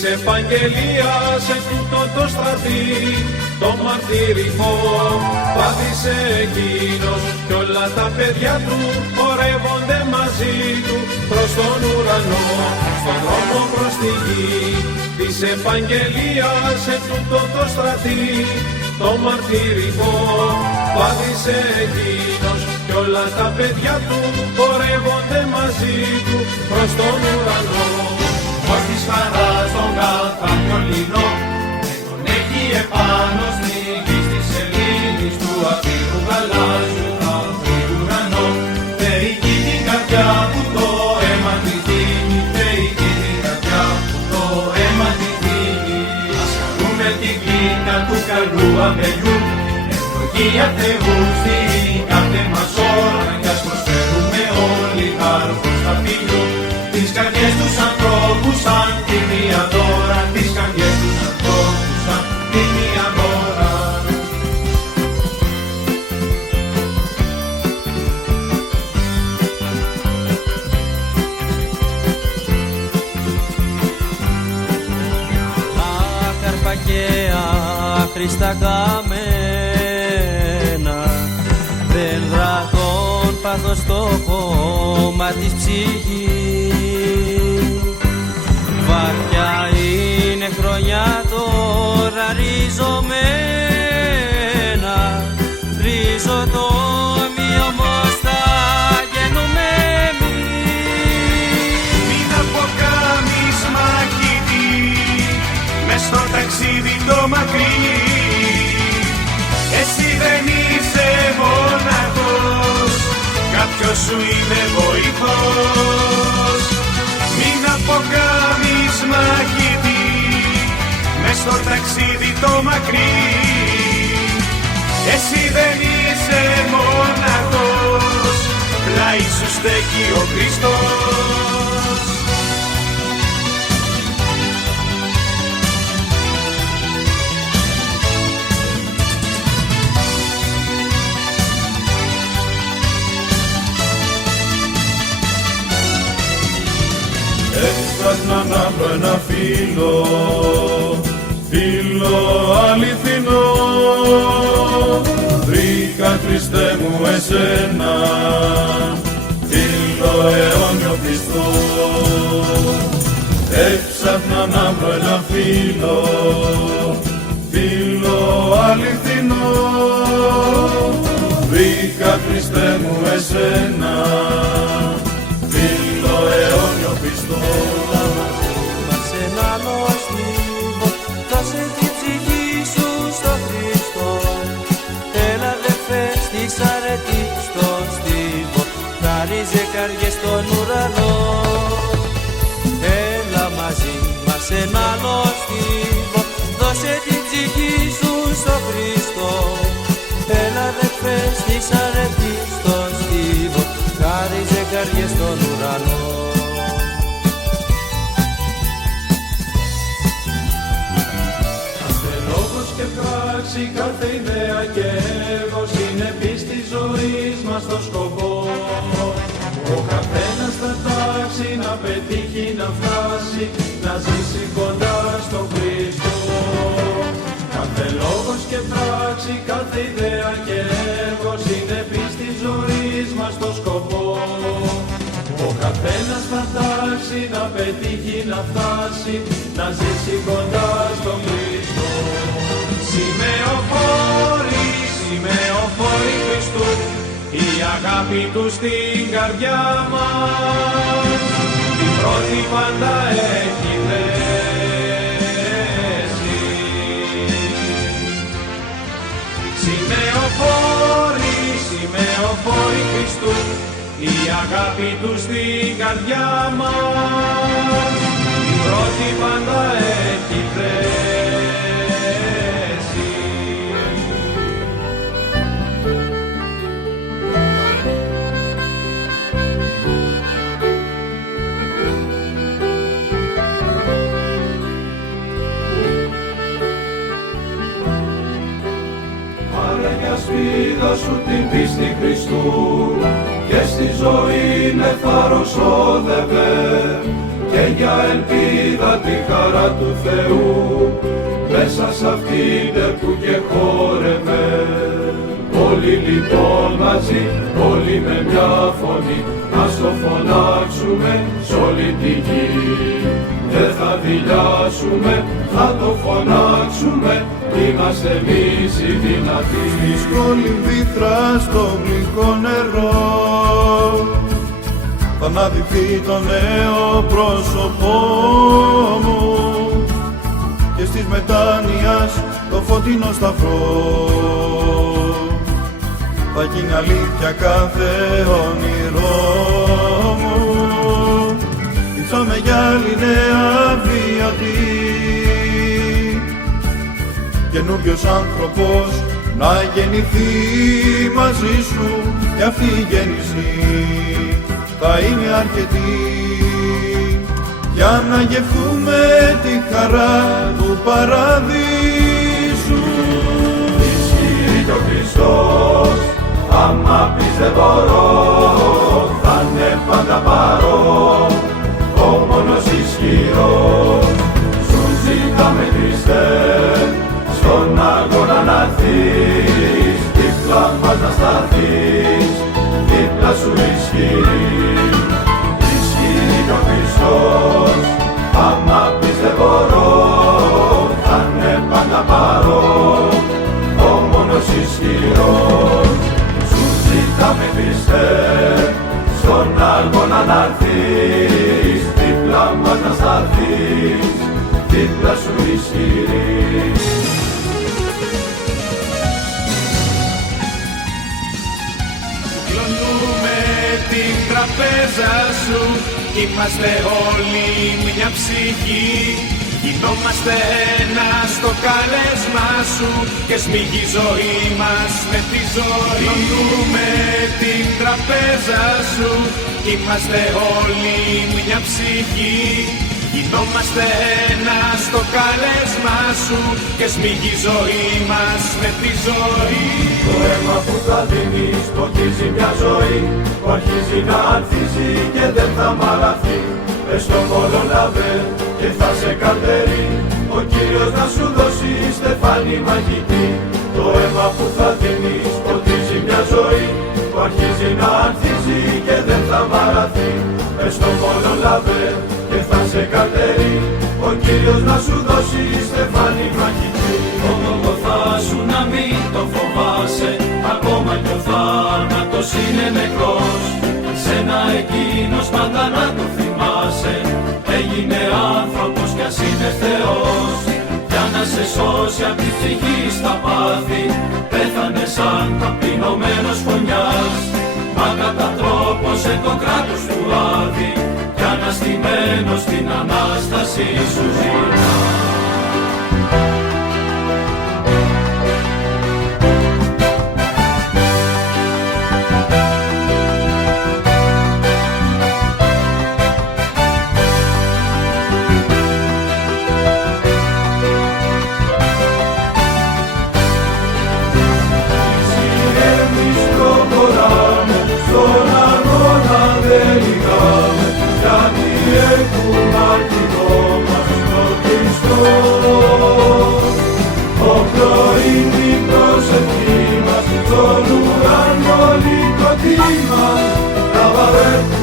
της επαγγελίας σε τούτο το στρατή, το μαρτυρικό πάτησε εκείνος κι όλα τα παιδιά του πορεύονται μαζί του προς τον ουρανό, στον δρόμο προς τη γη. Της επαγγελίας σε τούτο το στρατή, το μαρτυρικό πάτησε εκείνος κι όλα τα παιδιά του πορεύονται μαζί του προς τον ουρανό. Ως της χαράς τον καθαριολινό τον έχει επάνω στη γη της σελήνης του αφήρου γαλάζιου καθρί ουρανό. Θεϊκή την καρδιά που το αίμα τη δίνει, θεϊκή την καρδιά που το αίμα τη δίνει. Ας χαρούμε την γλύκα του καλού αμπελιού, ευλογία Θεού στη κάθε μας ώρα κι ας προσφέρουμε όλοι χάρος στα φιλιού. Τις καρδιές τους ανθρώπους σαν τη μία δώρα, τις καρδιές τους ανθρώπους σαν τη μία δώρα. Άκαρπα και άχρηστα καμένα, δένδρα των πάθος στο χώμα της ψυχής. Βαριά είναι χρόνια τώρα ριζωμένα, ρίζω το όμως θα γεννούμε εμείς. Μην αποκάμεις μαχητή μες στο ταξίδι το μακρύ, εσύ δεν είσαι μοναχός, κάποιος σου είναι βοηθός. Μην αποκάμεις μαχητή μες στο ταξίδι το μακρύ, εσύ δεν είσαι μοναχός, πλάι σου στέκει ο Χριστός. Έψαχνα να βρω ένα φίλο, φίλο αληθινό. Βρήκα Χριστέ μου εσένα, φίλο αιώνιο πιστό. Έψαχνα να βρω ένα φίλο, φίλο αληθινό. Βρήκα Χριστέ μου εσένα, φίλο αιώνιο πιστό. Μας ένα νοστίβο, δώσε την ψυχή σου στο Χριστό. Έλα αδελφέ της αρετής στον στίβο, χαρίζε καρδιές στον ουρανό. Έλα μαζί μας ένα νοστίβο, δώσε την ψυχή σου στο Χριστό. Έλα αδελφέ της αρετής στον στίβο, χαρίζε καρδιές στον ουρανό. Κάθε λόγος και πράξη, κάθε ιδέα και έργος είναι πίστη ζωής μας στο σκοπό. Ο καθένας θα τάξει να πετύχει, να φτάσει, να ζήσει κοντά στον Χριστό. Κάθε λόγος και πράξη, κάθε ιδέα και έργος είναι πίστη ζωής μας στο σκοπό. Ο καθένας θα τάξει να πετύχει, να φτάσει, να ζήσει κοντά στον Χριστό. Σημεοφόροι Χριστού, η αγάπη του στην καρδιά μας, την πρώτη πάντα έχει θέσει. Σημεοφόροι Χριστού, η αγάπη του στην καρδιά μας, την πρώτη πάντα έχει θέσει. Πάρε για σφίδα σου την πίστη Χριστού και στη ζωή με θάρρος όδευε και και για ελπίδα τη χαρά του Θεού, μέσα σ' αυτήν που και χόρευε. Όλοι λοιπόν μαζί, όλοι με μια φωνή, να στο φωνάξουμε σ' όλη τη γη. Δεν θα δειλιάσουμε, θα το φωνάξουμε, είμαστε εμείς οι δυνατοί. Στη σκόλη βήθρα στο γλυκό νερό θα αναδειχθεί το νέο πρόσωπό μου και στις μετάνοιας το φωτεινό σταυρό θα γίνει αλήθεια κάθε όνειρό μου. Υψάμε για άλλη νέα βιωτή, καινούριος άνθρωπος να γεννηθεί μαζί σου, και αυτή η γέννηση θα είναι αρκετή για να γευτούμε τη χαρά του παραδείσου. Ισχύει κι ο Χριστός, άμα πεις δεν μπορώ, θα είναι πάντα παρόν, ο μόνος ισχυρός. Σου ζητάμε Χριστέ, στον αγώνα να'ρθείς, δίπλα μας να σταθείς, δίπλα σου ισχυρή. Ισχυρή κι ο Χριστός, άμα πεις δεν μπορώ, θα είναι πάντα παρόν, ο μόνος ισχυρός. Σου ζητάμε Χριστέ, στον αγώνα να'ρθείς, δίπλα μας να σταθείς, δίπλα σου ισχυρή. Κλονούμε την τραπέζα σου, είμαστε όλοι μια ψυχή. Γινόμαστε ένα στο κάλεσμα σου και σμίγει η ζωή μας με τη ζωή. Κλονούμε την τραπέζα σου, είμαστε όλοι μια ψυχή. Γινόμαστε ένα στο κάλεσμα σου και σμίγει η ζωή μας με τη ζωή. Το αίμα που θα δίνεις ποτίζει μια ζωή που αρχίζει να ανθίζει και δεν θα μαλαθεί. Πες το μόνο λαβέ και θα σε καρτερεί, ο Κύριος να σου δώσει στεφάνι μαγική. Το αίμα που θα δίνεις ποτίζει μια ζωή που αρχίζει να ανθίζει και δεν θα μαλαθεί. Πες το μόνο λαβέ και θα σε καρτερεί, ο Κύριος να σου δώσει στεφάνι μαγική. Το Γολγοθά σου να μην το φοβάσαι, ακόμα κι ο θάνατος είναι νεκρός. Σένα εκείνος πάντα να το θυμάσαι, έγινε άνθρωπος κι ας είναι Θεός. Για να σε σώσει απ' τη ψυχή στα πάθη, πέθανε σαν ταπεινωμένος φωνιάς. Μα κατά τρόπο σε το κράτος του Άδη, κι αναστημένος στην Ανάσταση σου ζητά. Στον αγώνα δεν λυγάμε, γιατί έχουμε αρχηγό μας τον Χριστό. Όπλο είναι η προσευχή μας, στον ουρανό λυκωτή μας, τα βαρέθη